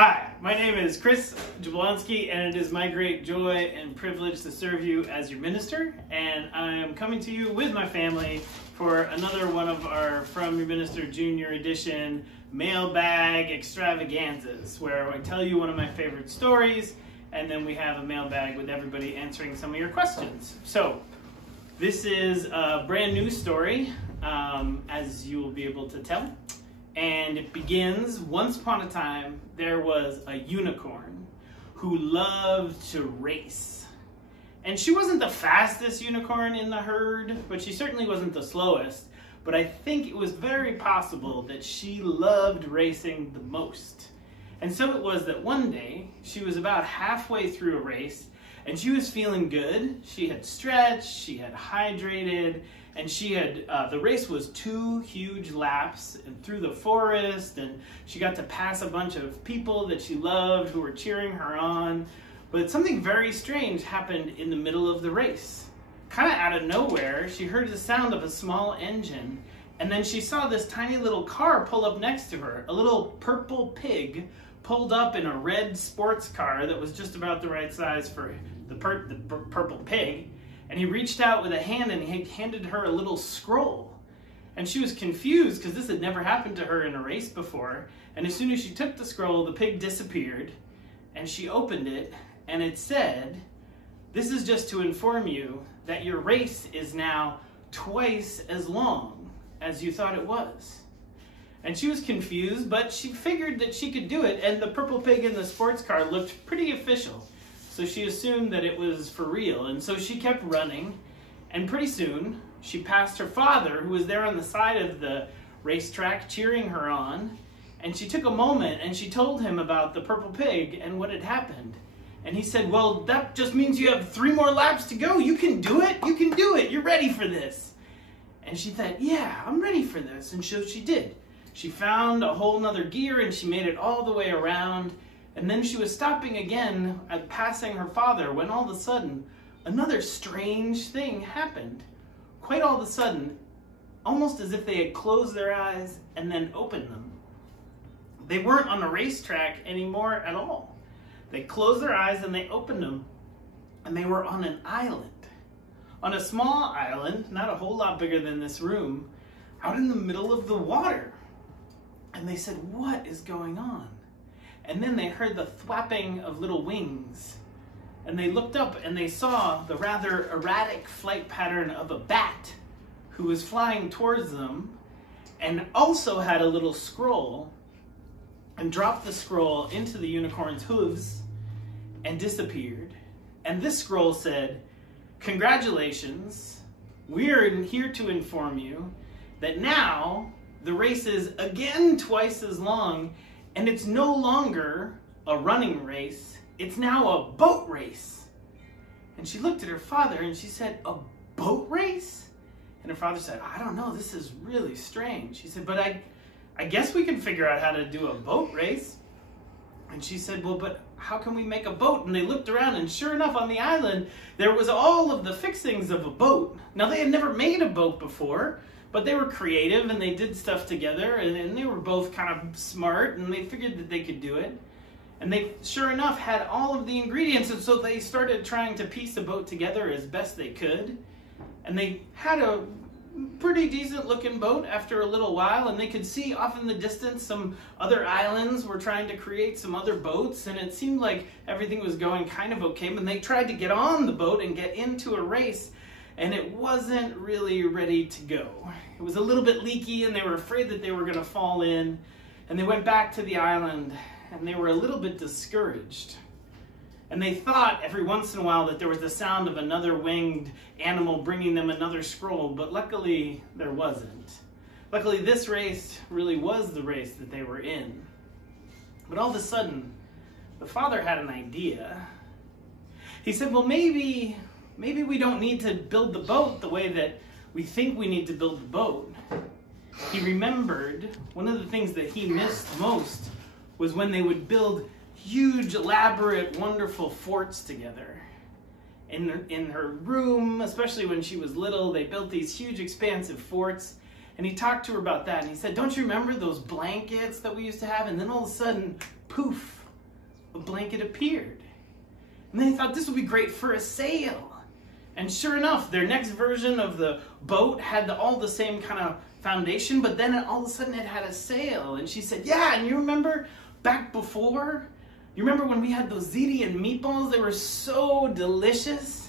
Hi, my name is Chris Jablonski, and it is my great joy and privilege to serve you as your minister. And I am coming to you with my family for another one of our From Your Minister Junior Edition mailbag extravaganzas, where I tell you one of my favorite stories, and then we have a mailbag with everybody answering some of your questions. So, this is a brand new story, as you will be able to tell. And it begins, once upon a time, there was a unicorn who loved to race. And she wasn't the fastest unicorn in the herd, but she certainly wasn't the slowest. But I think it was very possible that she loved racing the most. And so it was that one day, she was about halfway through a race, and she was feeling good. She had stretched, she had hydrated, and she had, the race was 2 huge laps and through the forest, and she got to pass a bunch of people that she loved who were cheering her on. But something very strange happened in the middle of the race. Kind of out of nowhere, she heard the sound of a small engine, and then she saw this tiny little car pull up next to her. A little purple pig pulled up in a red sports car that was just about the right size for the purple pig. And he reached out with a hand and he handed her a little scroll. And she was confused because this had never happened to her in a race before. And as soon as she took the scroll, the pig disappeared. And she opened it and it said, "This is just to inform you that your race is now twice as long as you thought it was." And she was confused, but she figured that she could do it. And the purple pig in the sports car looked pretty official. So she assumed that it was for real, and so she kept running, and pretty soon she passed her father, who was there on the side of the racetrack cheering her on, and she took a moment and she told him about the purple pig and what had happened. And he said, "Well, that just means you have 3 more laps to go. You can do it. You can do it. You're ready for this." And she thought, "Yeah, I'm ready for this." And so she did. She found a whole nother gear and she made it all the way around. And then she was stopping again at passing her father when all of a sudden another strange thing happened. Quite all of a sudden, almost as if they had closed their eyes and then opened them. They weren't on a racetrack anymore at all. They closed their eyes and they opened them, and they were on an island. On a small island, not a whole lot bigger than this room, out in the middle of the water. And they said, "What is going on?" And then they heard the thwapping of little wings. And they looked up and they saw the rather erratic flight pattern of a bat who was flying towards them and also had a little scroll, and dropped the scroll into the unicorn's hooves and disappeared. And this scroll said, "Congratulations, we're here to inform you that now the race is again twice as long. And it's no longer a running race, it's now a boat race." And she looked at her father and she said, "A boat race?" And her father said, "I don't know, this is really strange." She said, "But I guess we can figure out how to do a boat race." And she said, "Well, but how can we make a boat?" And they looked around, and sure enough, on the island, there was all of the fixings of a boat. Now, they had never made a boat before, but they were creative and they did stuff together, and they were both kind of smart, and they figured that they could do it. And they, sure enough, had all of the ingredients, and so they started trying to piece a boat together as best they could. And they had a pretty decent looking boat after a little while, and they could see off in the distance some other islands were trying to create some other boats, and it seemed like everything was going kind of okay. But they tried to get on the boat and get into a race, and it wasn't really ready to go. It was a little bit leaky, and they were afraid that they were going to fall in. And they went back to the island, and they were a little bit discouraged. And they thought every once in a while that there was the sound of another winged animal bringing them another scroll, but luckily there wasn't. Luckily, this race really was the race that they were in. But all of a sudden, the father had an idea. He said, "Well, maybe we don't need to build the boat the way that we think we need to build the boat." He remembered one of the things that he missed most was when they would build huge, elaborate, wonderful forts together. In her room, especially when she was little, they built these huge, expansive forts. And he talked to her about that. And he said, "Don't you remember those blankets that we used to have?" And then all of a sudden, poof, a blanket appeared. And they thought this would be great for a sail. And sure enough, their next version of the boat had all the same kind of foundation, but then all of a sudden it had a sail. And she said, yeah, and you remember back before? You remember when we had those ziti and meatballs? They were so delicious.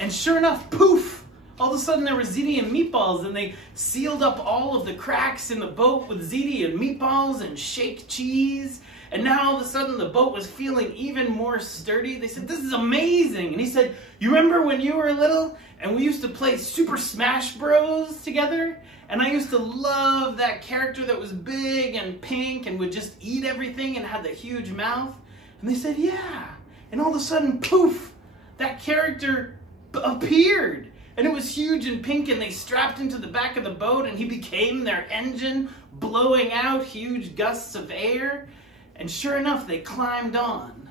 And sure enough, poof, all of a sudden there were ziti and meatballs, and they sealed up all of the cracks in the boat with ziti and meatballs and shake cheese. And now all of a sudden the boat was feeling even more sturdy. They said, this is amazing. And he said, you remember when you were little and we used to play Super Smash Bros. Together? And I used to love that character that was big and pink and would just eat everything and had the huge mouth. And they said, yeah. And all of a sudden, poof, that character appeared. And it was huge and pink, and they strapped him to the back of the boat, and he became their engine, blowing out huge gusts of air. And sure enough, they climbed on,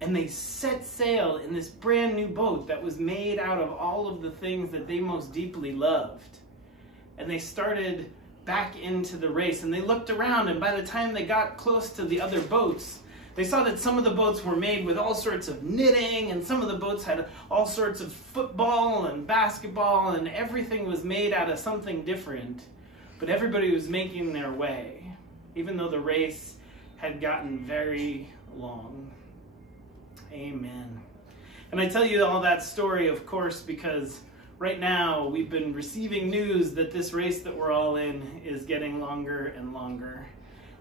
and they set sail in this brand new boat that was made out of all of the things that they most deeply loved. And they started back into the race, and they looked around, and by the time they got close to the other boats, they saw that some of the boats were made with all sorts of knitting, and some of the boats had all sorts of football and basketball, and everything was made out of something different. But everybody was making their way, even though the race had gotten very long. Amen. And I tell you all that story, of course, because right now we've been receiving news that this race that we're all in is getting longer and longer.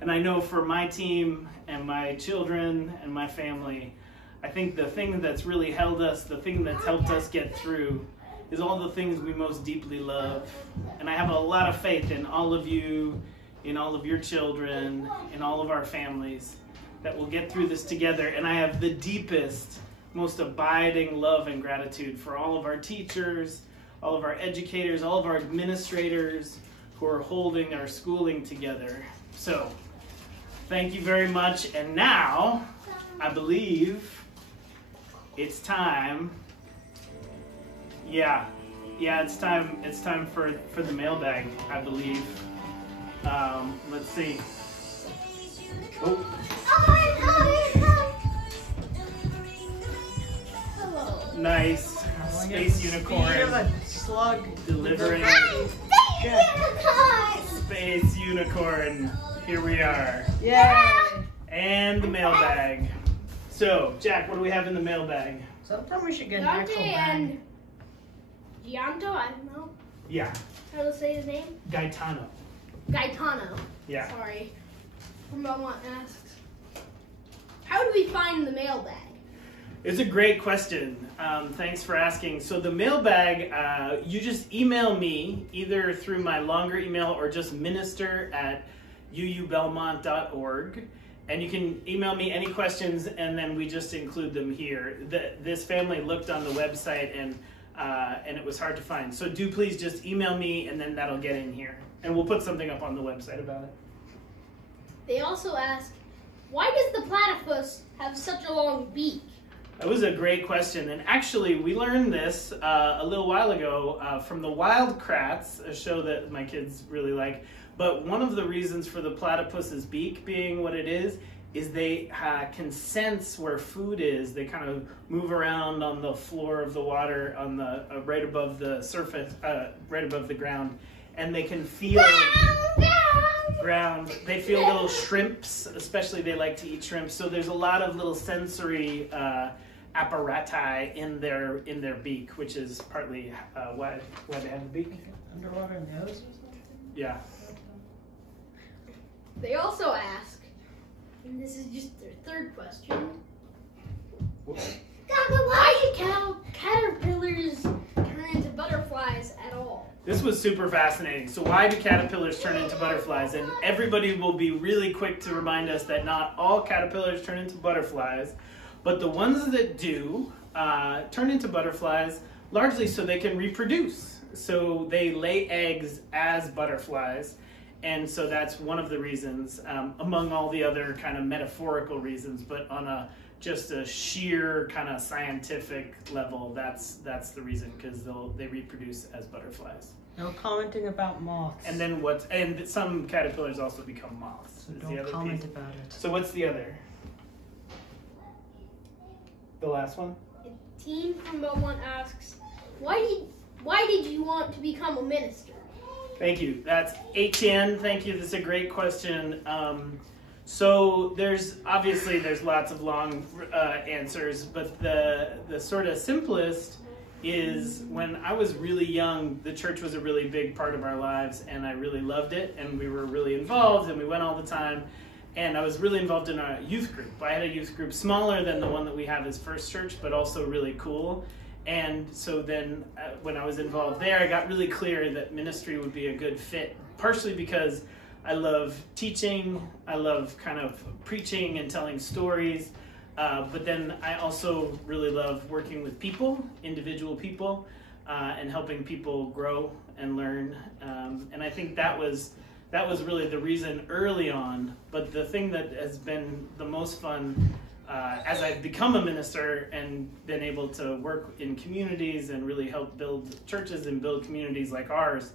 And I know for my team and my children and my family, I think the thing that's really held us, the thing that's helped us get through, is all the things we most deeply love. And I have a lot of faith in all of you, in all of your children, in all of our families, that we'll get through this together. And I have the deepest, most abiding love and gratitude for all of our teachers, all of our educators, all of our administrators who are holding our schooling together. So, thank you very much. And now, I believe it's time. Yeah, it's time for the mailbag, I believe. Let's see. Oh. Hello. Nice. Space unicorn. Slug. Delivering. Space unicorn. Here we are. Yay! And the mailbag. So, Jack, what do we have in the mailbag? Sometime we should get an Dante actual and bag. Gianto, I don't know Yeah, how to say his name. Gaetano. Gaetano. Yeah. Sorry. From Belmont asks, how do we find the mailbag? It's a great question. Thanks for asking. So the mailbag, you just email me either through my longer email or just minister@uubelmont.org. And you can email me any questions, and then we just include them here. This family looked on the website, and it was hard to find. So do please just email me, and then that'll get in here. And we'll put something up on the website about it. They also ask, why does the platypus have such a long beak? That was a great question, and actually we learned this a little while ago from the Wild Kratts, a show that my kids really like. But one of the reasons for the platypus's beak being what it is they can sense where food is. They kind of move around on the floor of the water, on the right above the surface, right above the ground, and they can feel ground. They feel little shrimps, especially they like to eat shrimps. So there's a lot of little sensory apparati in their beak, which is partly why they have the beak. Underwater nose or something? Yeah. They also ask, and this is just their third question, why do caterpillars turn into butterflies at all? This was super fascinating. So why do caterpillars turn into butterflies? And everybody will be really quick to remind us that not all caterpillars turn into butterflies, but the ones that do turn into butterflies largely so they can reproduce. So they lay eggs as butterflies. And so that's one of the reasons, among all the other kind of metaphorical reasons, but on just a sheer kind of scientific level, that's the reason, because they reproduce as butterflies. No commenting about moths. And then and some caterpillars also become moths. So is don't the other comment piece. about it. So what's the other? The last one? Teen from Beaumont asks, why did you want to become a minister? Thank you. That's Etienne. Thank you. That's a great question. So there's lots of long answers, but the sort of simplest is when I was really young, the church was a really big part of our lives, and I really loved it, and we were really involved, and we went all the time, and I was really involved in a youth group. I had a youth group smaller than the one that we have as First Church, but also really cool. And so then when I was involved there, I got really clear that ministry would be a good fit, partially because I love teaching, I love kind of preaching and telling stories, but then I also really love working with people, individual people, and helping people grow and learn. And I think that was really the reason early on. But the thing that has been the most fun as I've become a minister and been able to work in communities and really help build churches and build communities like ours,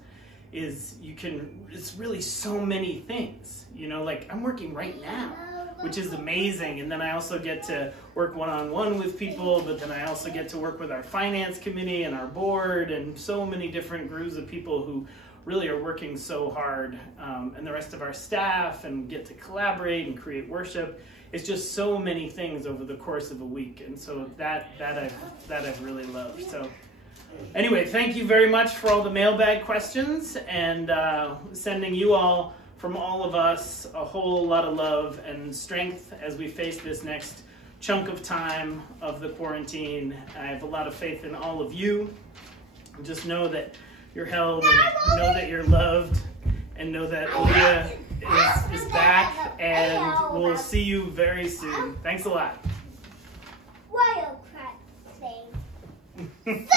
is it's really so many things, like I'm working right now, which is amazing. And then I also get to work one-on-one with people, but then I also get to work with our finance committee and our board and so many different groups of people who really are working so hard, and the rest of our staff, and get to collaborate and create worship. It's just so many things over the course of a week, and so that I've really loved. So anyway, thank you very much for all the mailbag questions, and sending you all, from all of us, a whole lot of love and strength as we face this next chunk of time of the quarantine. I have a lot of faith in all of you. Just know that you're held, and know that you're loved, and know that Leah is back, and we'll see you very soon. Thanks a lot. Wildcat thing.